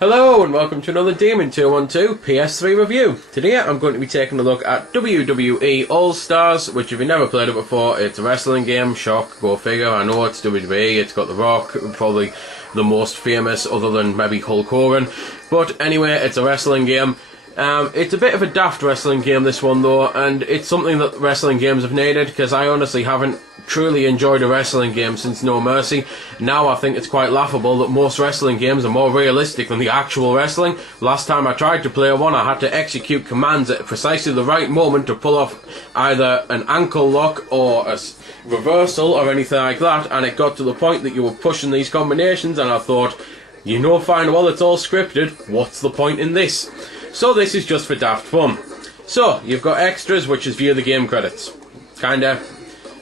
Hello and welcome to another Demon 212 PS3 review. Today I'm going to be taking a look at WWE All Stars, which if you've never played it before, it's a wrestling game. Shock, go figure. I know it's WWE, it's got The Rock, probably the most famous other than maybe Hulk Hogan. But anyway, it's a wrestling game. It's a bit of a daft wrestling game, this one though, and it's something that wrestling games have needed, because I honestly haven't truly enjoyed a wrestling game since No Mercy. Now I think it's quite laughable that most wrestling games are more realistic than the actual wrestling. Last time I tried to play one, I had to execute commands at precisely the right moment to pull off either an ankle lock or a reversal or anything like that, and it got to the point that you were pushing these combinations, and I thought, you know fine well it's all scripted, what's the point in this? So this is just for daft fun. So, you've got extras, which is via the game credits. Kinda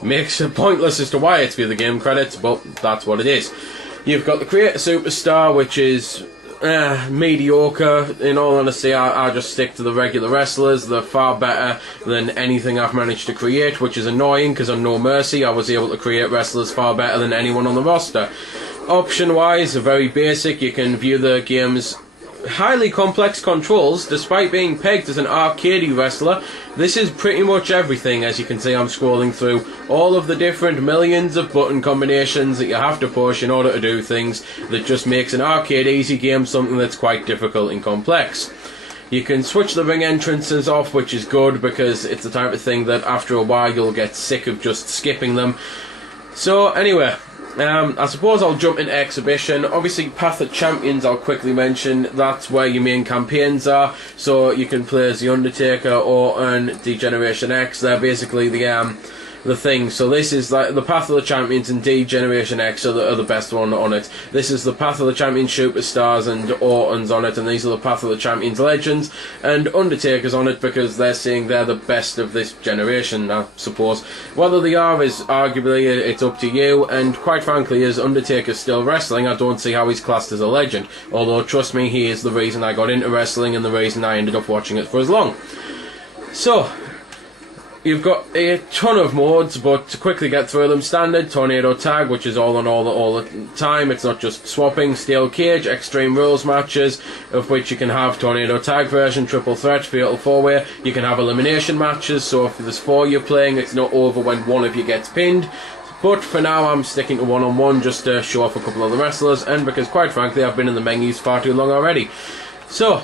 makes it pointless as to why it's via the game credits, but that's what it is. You've got the Create a Superstar, which is mediocre. In all honesty, I just stick to the regular wrestlers. They're far better than anything I've managed to create, which is annoying, because on No Mercy I was able to create wrestlers far better than anyone on the roster. Option-wise, very basic. You can view the game's highly complex controls. Despite being pegged as an arcadey wrestler, this is pretty much everything. As you can see, I'm scrolling through all of the different millions of button combinations that you have to push in order to do things that just makes an arcade easy game something that's quite difficult and complex. You can switch the ring entrances off, which is good, because it's the type of thing that after a while you'll get sick of just skipping them. So anyway, I suppose I'll jump into Exhibition. Obviously, Path of Champions I'll quickly mention. That's where your main campaigns are. So you can play as The Undertaker or earn D-Generation X. They're basically the thing. So this is like the Path of the Champions and D-Generation X are the best one on it. This is the Path of the Champions Superstars and Ortons on it, and these are the Path of the Champions Legends and Undertakers on it, because they're saying they're the best of this generation, I suppose. Whether they are is arguably, it's up to you, and quite frankly, as Undertaker's still wrestling, I don't see how he's classed as a legend. Although, trust me, he is the reason I got into wrestling and the reason I ended up watching it for as long. So, you've got a ton of modes, but to quickly get through them: standard, tornado tag, which is all the time. It's not just swapping. Steel cage, extreme rules matches, of which you can have tornado tag version, triple threat, fatal four-way. You can have elimination matches, so if there's four you're playing, it's not over when one of you gets pinned. But for now I'm sticking to one-on-one just to show off a couple of the wrestlers, and because quite frankly I've been in the menus far too long already. So,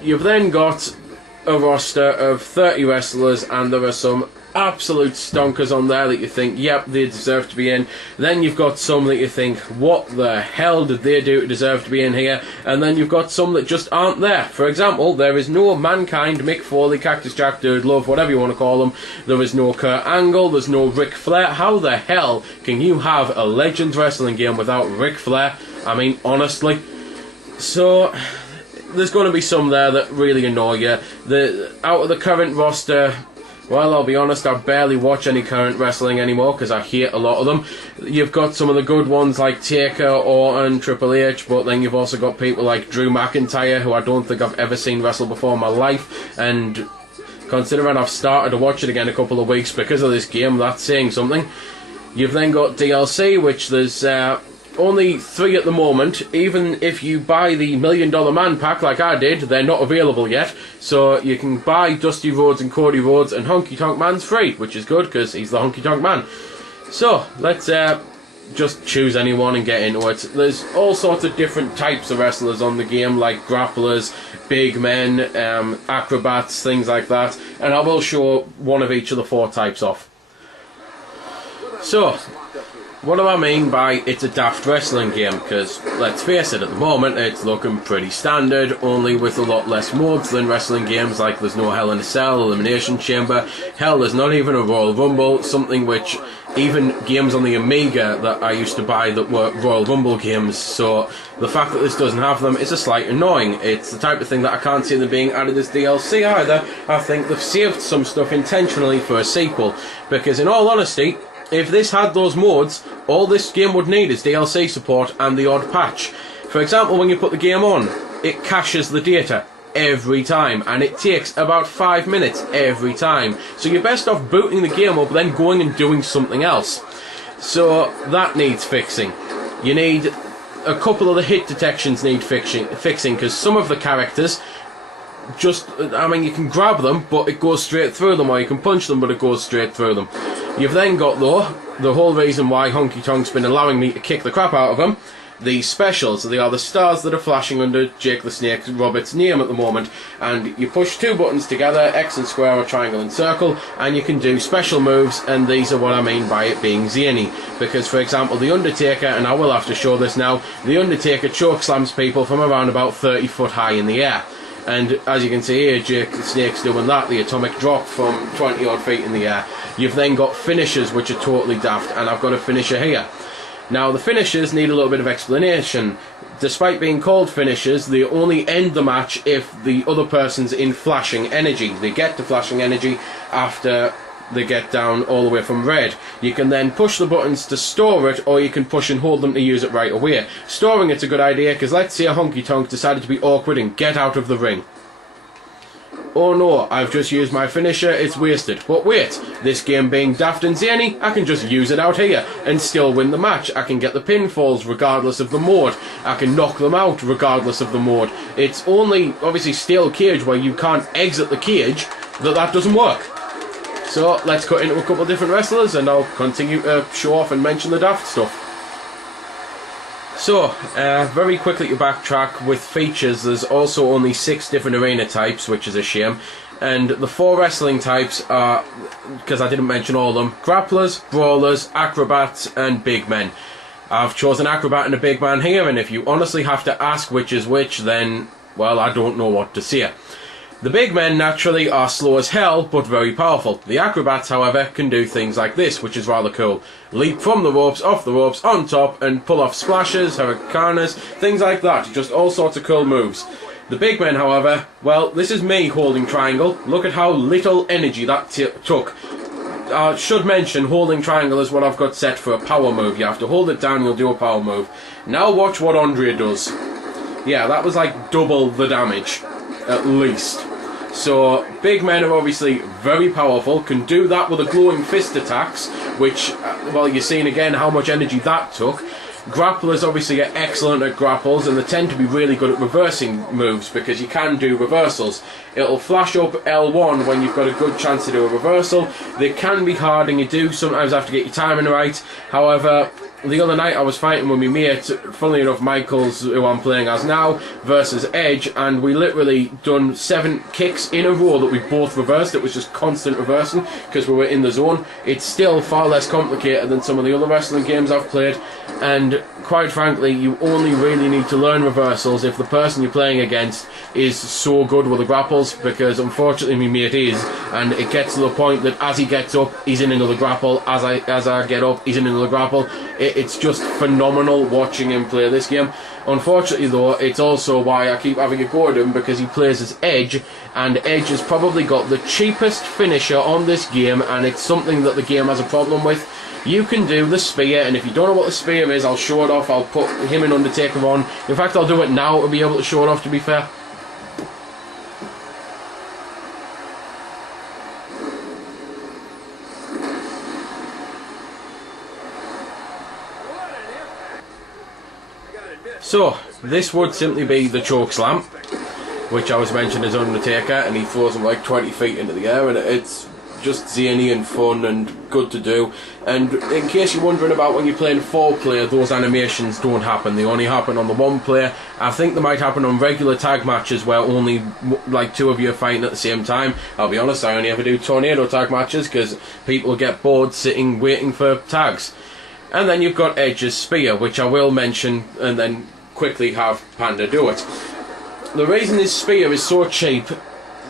you've then got a roster of 30 wrestlers, and there are some absolute stonkers on there that you think, yep, they deserve to be in. Then you've got some that you think, what the hell did they do to deserve to be in here? And then you've got some that just aren't there. For example, there is no Mankind, Mick Foley, Cactus Jack, Dude Love, whatever you want to call them. There is no Kurt Angle, there's no Ric Flair. How the hell can you have a Legends wrestling game without Ric Flair? I mean, honestly. So there's going to be some there that really annoy you. Out of the current roster, well, I'll be honest, I barely watch any current wrestling anymore because I hate a lot of them. You've got some of the good ones like Taker, Orton, Triple H, but then you've also got people like Drew McIntyre, who I don't think I've ever seen wrestle before in my life, and considering I've started to watch it again a couple of weeks because of this game, that's saying something. You've then got DLC, which there's only 3 at the moment. Even if you buy the $1 Million Man pack like I did, they're not available yet. So you can buy Dusty Rhodes and Cody Rhodes, and Honky Tonk Man's free, which is good because he's the Honky Tonk Man. So let's just choose anyone and get into it. There's all sorts of different types of wrestlers on the game, like grapplers, big men, acrobats, things like that. And I will show one of each of the 4 types off. So, what do I mean by it's a daft wrestling game? Because, let's face it, at the moment it's looking pretty standard, only with a lot less modes than wrestling games. Like there's no Hell in a Cell, Elimination Chamber, hell, there's not even a Royal Rumble, something which even games on the Amiga that I used to buy that were Royal Rumble games, so the fact that this doesn't have them is a slight annoying. It's the type of thing that I can't see them being added as DLC either. I think they've saved some stuff intentionally for a sequel, because in all honesty, if this had those modes, all this game would need is DLC support and the odd patch. For example, when you put the game on, it caches the data every time, and it takes about 5 minutes every time. So you're best off booting the game up, then going and doing something else. So that needs fixing. You need a couple of the hit detections need fixing, because some of the characters just, I mean, you can grab them but it goes straight through them, or you can punch them but it goes straight through them. You've then got, though, the whole reason why Honky Tonk's been allowing me to kick the crap out of him, the specials. They are the stars that are flashing under Jake the Snake Roberts' name at the moment, and you push two buttons together, X and square or triangle and circle, and you can do special moves, and these are what I mean by it being zany. Because, for example, The Undertaker, and I will have to show this now, The Undertaker choke slams people from around about 30 foot high in the air. And as you can see here, Jake the Snake's doing that, the atomic drop from 20 odd feet in the air. You've then got finishers which are totally daft, and I've got a finisher here. Now the finishers need a little bit of explanation. Despite being called finishers, they only end the match if the other person's in flashing energy. They get to flashing energy after they get down all the way from red. You can then push the buttons to store it, or you can push and hold them to use it right away. Storing it's a good idea, because let's say a Honky Tonk decided to be awkward and get out of the ring. Oh no, I've just used my finisher, it's wasted. But wait, this game being daft and zany, I can just use it out here and still win the match. I can get the pinfalls regardless of the mode. I can knock them out regardless of the mode. It's only, obviously, steel cage where you can't exit the cage that doesn't work. So let's cut into a couple of different wrestlers and I'll continue to show off and mention the daft stuff. So, very quickly to backtrack with features, there's also only 6 different arena types, which is a shame. And the 4 wrestling types are, because I didn't mention all of them, grapplers, brawlers, acrobats and big men. I've chosen acrobat and a big man here, and if you honestly have to ask which is which, then, well, I don't know what to say. The big men naturally are slow as hell, but very powerful. The acrobats, however, can do things like this, which is rather cool. Leap from the ropes, off the ropes, on top, and pull off splashes, hurricanes, things like that. Just all sorts of cool moves. The big men, however, well, this is me holding triangle. Look at how little energy that took. I should mention, holding triangle is what I've got set for a power move. You have to hold it down, you'll do a power move. Now watch what Andre does. Yeah, that was like double the damage, at least. So, big men are obviously very powerful, can do that with a glowing fist attacks, which, well, you're seeing again how much energy that took. Grapplers obviously are excellent at grapples, and they tend to be really good at reversing moves, because you can do reversals. It'll flash up L1 when you've got a good chance to do a reversal. They can be hard, and you do sometimes have to get your timing right. However, the other night I was fighting with my mate, funnily enough Michael's, who I'm playing as now, versus Edge, and we literally done 7 kicks in a row that we both reversed. It was just constant reversing because we were in the zone. It's still far less complicated than some of the other wrestling games I've played, and quite frankly you only really need to learn reversals if the person you're playing against is so good with the grapples, because unfortunately my mate is, and it gets to the point that as he gets up he's in another grapple, as I get up he's in another grapple. It's just phenomenal watching him play this game. Unfortunately though, it's also why I keep having a go at him, because he plays as Edge, and Edge has probably got the cheapest finisher on this game, and it's something that the game has a problem with. You can do the spear, and if you don't know what the spear is, I'll show it off. I'll put him and Undertaker on. In fact, I'll do it now to be able to show it off, to be fair. So, this would simply be the choke slam, which I was mentioning as Undertaker, and he throws him like 20 feet into the air, and it's just zany and fun and good to do. And in case you're wondering about when you're playing 4-player, those animations don't happen. They only happen on the 1-player. I think they might happen on regular tag matches where only like 2 of you are fighting at the same time. I'll be honest, I only ever do tornado tag matches because people get bored sitting waiting for tags. And then you've got Edge's spear, which I will mention and then quickly have Panda do it. The reason his spear is so cheap,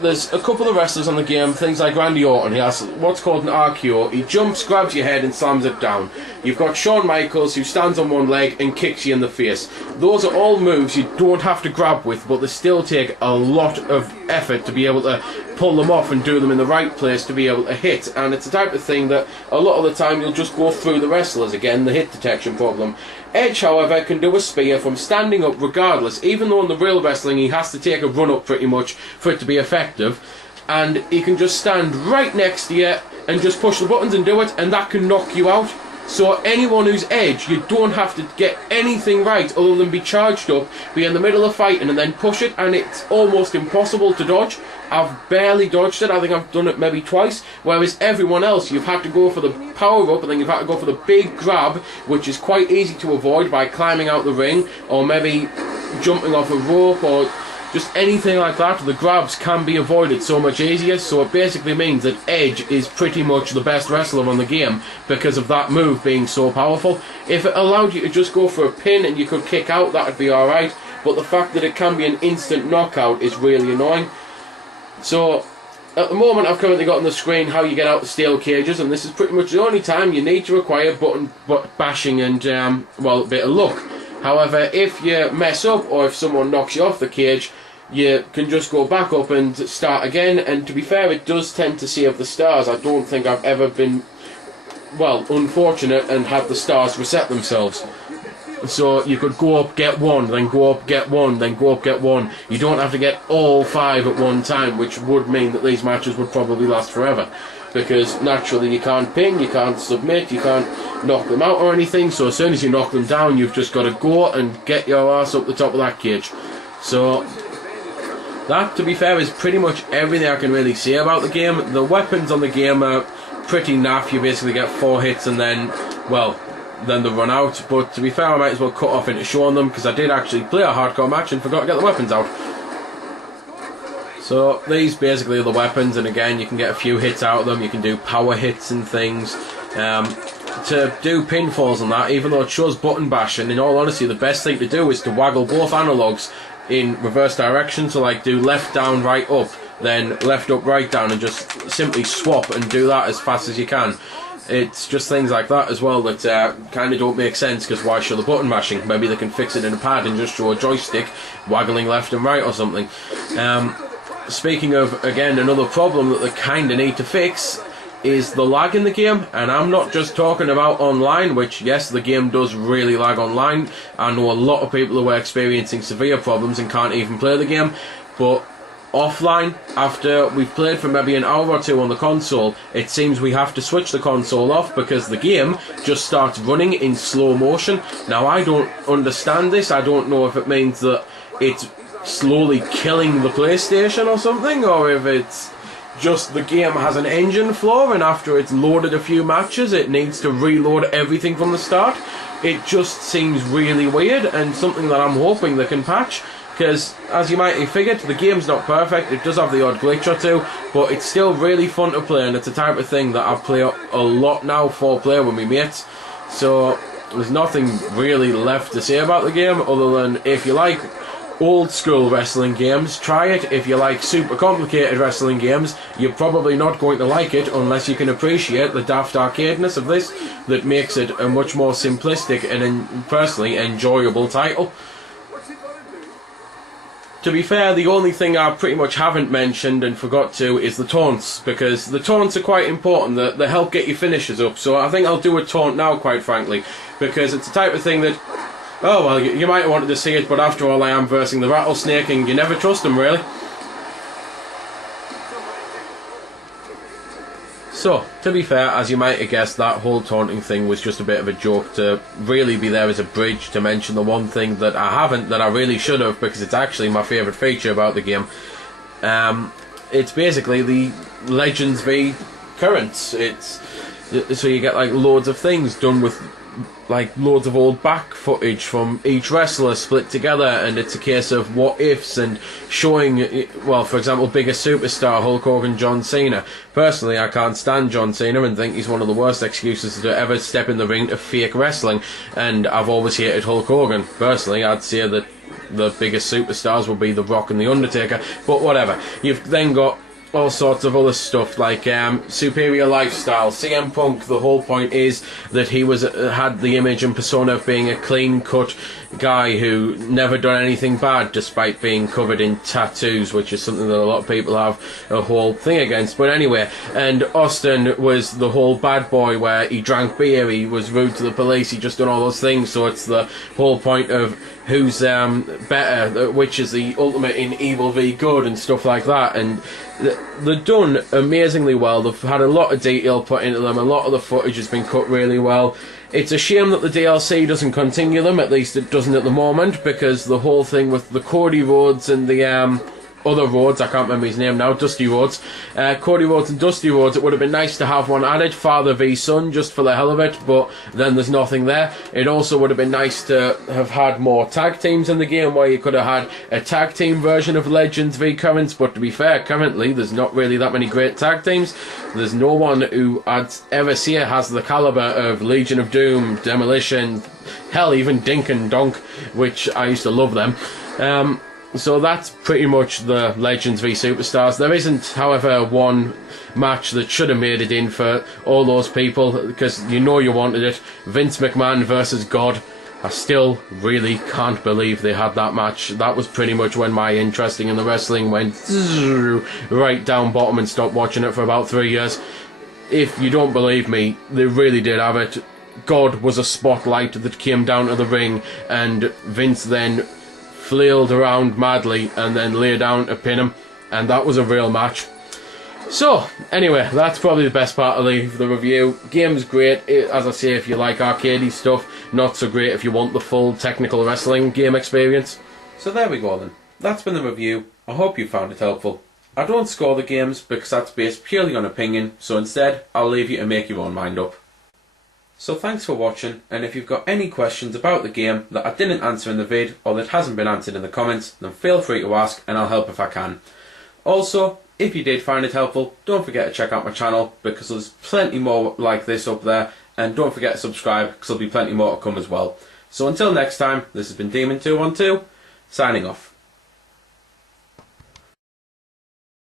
there's a couple of wrestlers on the game, things like Randy Orton, he has what's called an RKO. He jumps, grabs your head and slams it down. You've got Shawn Michaels, who stands on one leg and kicks you in the face. Those are all moves you don't have to grab with, but they still take a lot of effort to be able to pull them off and do them in the right place to be able to hit. And it's the type of thing that a lot of the time you'll just go through the wrestlers. Again, the hit detection problem. Edge, however, can do a spear from standing up regardless, even though in the real wrestling he has to take a run up pretty much for it to be effective, and he can just stand right next to you and just push the buttons and do it, and that can knock you out. So anyone who's Edge, you don't have to get anything right other than be charged up, be in the middle of fighting and then push it, and it's almost impossible to dodge. I've barely dodged it. I think I've done it maybe twice, whereas everyone else, you've had to go for the power up and then you've had to go for the big grab, which is quite easy to avoid by climbing out the ring or maybe jumping off a rope or just anything like that. The grabs can be avoided so much easier, so it basically means that Edge is pretty much the best wrestler on the game because of that move being so powerful. If it allowed you to just go for a pin and you could kick out, that would be alright, but the fact that it can be an instant knockout is really annoying. So at the moment I've currently got on the screen how you get out the steel cages, and this is pretty much the only time you need to require button bashing and well, a bit of luck. However, if you mess up or if someone knocks you off the cage, you can just go back up and start again, and to be fair, it does tend to save the stars. I don't think I've ever been, well, unfortunate and had the stars reset themselves. So you could go up, get one, then go up, get one, then go up, get one. You don't have to get all 5 at one time, which would mean that these matches would probably last forever. Because naturally you can't pin, you can't submit, you can't knock them out or anything, so as soon as you knock them down, you've just got to go and get your ass up the top of that cage. So that, to be fair, is pretty much everything I can really say about the game. The weapons on the game are pretty naff. You basically get 4 hits and then, well, then they run out. But to be fair, I might as well cut off into showing them, because I did actually play a hardcore match and forgot to get the weapons out. So these basically are the weapons, and again, you can get a few hits out of them. You can do power hits and things. To do pinfalls and that, even though it shows button bashing, in all honesty, the best thing to do is to waggle both analogues in reverse direction. So like do left down, right up, then left up, right down, and just simply swap and do that as fast as you can. It's just things like that as well that kind of don't make sense, because why show the button mashing? Maybe they can fix it in a pad and just show a joystick waggling left and right or something. Speaking of, again, another problem that they kind of need to fix is the lag in the game, and I'm not just talking about online, which, yes, the game does really lag online. I know a lot of people who are experiencing severe problems and can't even play the game, but offline, after we've played for maybe an hour or two on the console, it seems we have to switch the console off because the game just starts running in slow motion. Now, I don't understand this. I don't know if it means that it's slowly killing the PlayStation or something, or if it's just the game has an engine flaw and after it's loaded a few matches it needs to reload everything from the start. It just seems really weird, and something that I'm hoping they can patch, because as you might have figured, the game's not perfect. It does have the odd glitch or two, but it's still really fun to play, and it's the type of thing that I play a lot now, 4-player with my mates. So there's nothing really left to say about the game other than if you like old school wrestling games, try it. If you like super complicated wrestling games, you're probably not going to like it unless you can appreciate the daft arcadeness of this that makes it a much more simplistic and personally enjoyable title. To be fair, the only thing I pretty much haven't mentioned and forgot to is the taunts, because the taunts are quite important. They help get your finishes up, so I think I'll do a taunt now, quite frankly, because it's the type of thing that, oh well, you might have wanted to see it, but after all, I am versing the rattlesnake, and you never trust him, really. So, to be fair, as you might have guessed, that whole taunting thing was just a bit of a joke to really be there as a bridge to mention the one thing that I haven't, that I really should have, because it's actually my favourite feature about the game. It's basically the Legends v Currents. So you get like loads of things done with like loads of old back footage from each wrestler split together, and it's a case of what ifs and showing, well, for example, biggest superstar Hulk Hogan, John Cena. Personally, I can't stand John Cena and think he's one of the worst excuses to ever step in the ring to fake wrestling, and I've always hated Hulk Hogan. Personally, I'd say that the biggest superstars would be The Rock and The Undertaker, but whatever. You've then got all sorts of other stuff like Superior Lifestyle, CM Punk. The whole point is that he had the image and persona of being a clean-cut guy who never done anything bad despite being covered in tattoos, which is something that a lot of people have a whole thing against. But anyway, and Austin was the whole bad boy where he drank beer, he was rude to the police, he just done all those things. So it's the whole point of who's better, which is the ultimate in evil v good and stuff like that. And they're done amazingly well. They've had a lot of detail put into them. A lot of the footage has been cut really well. It's a shame that the DLC doesn't continue them, at least it doesn't at the moment, because the whole thing with the Cody Rhodes and the other Rhodes, I can't remember his name now, Dusty Rhodes, Cody Rhodes and Dusty Rhodes, it would have been nice to have one added, father v son, just for the hell of it, but then there's nothing there. It also would have been nice to have had more tag teams in the game, where you could have had a tag team version of Legends v Currents, but to be fair, currently there's not really that many great tag teams. There's no one who I'd ever see has the caliber of Legion of Doom, Demolition, hell, even Dink and Donk, which I used to love them. So that's pretty much the Legends v Superstars. There isn't, however, one match that should have made it in for all those people, because you know you wanted it. Vince McMahon versus God. I still really can't believe they had that match. That was pretty much when my interest in the wrestling went right down bottom and stopped watching it for about 3 years. If you don't believe me, they really did have it. God was a spotlight that came down to the ring, and Vince then flailed around madly and then lay down to pin him, and that was a real match. So anyway, that's probably the best part of the review. Game's great, as I say, if you like arcadey stuff. Not so great if you want the full technical wrestling game experience. So there we go then, that's been the review. I hope you found it helpful. I don't score the games because that's based purely on opinion, so instead I'll leave you to make your own mind up. So thanks for watching, and if you've got any questions about the game that I didn't answer in the vid, or that hasn't been answered in the comments, then feel free to ask and I'll help if I can. Also, if you did find it helpful, don't forget to check out my channel, because there's plenty more like this up there, and don't forget to subscribe, because there'll be plenty more to come as well. So until next time, this has been Demon212, signing off.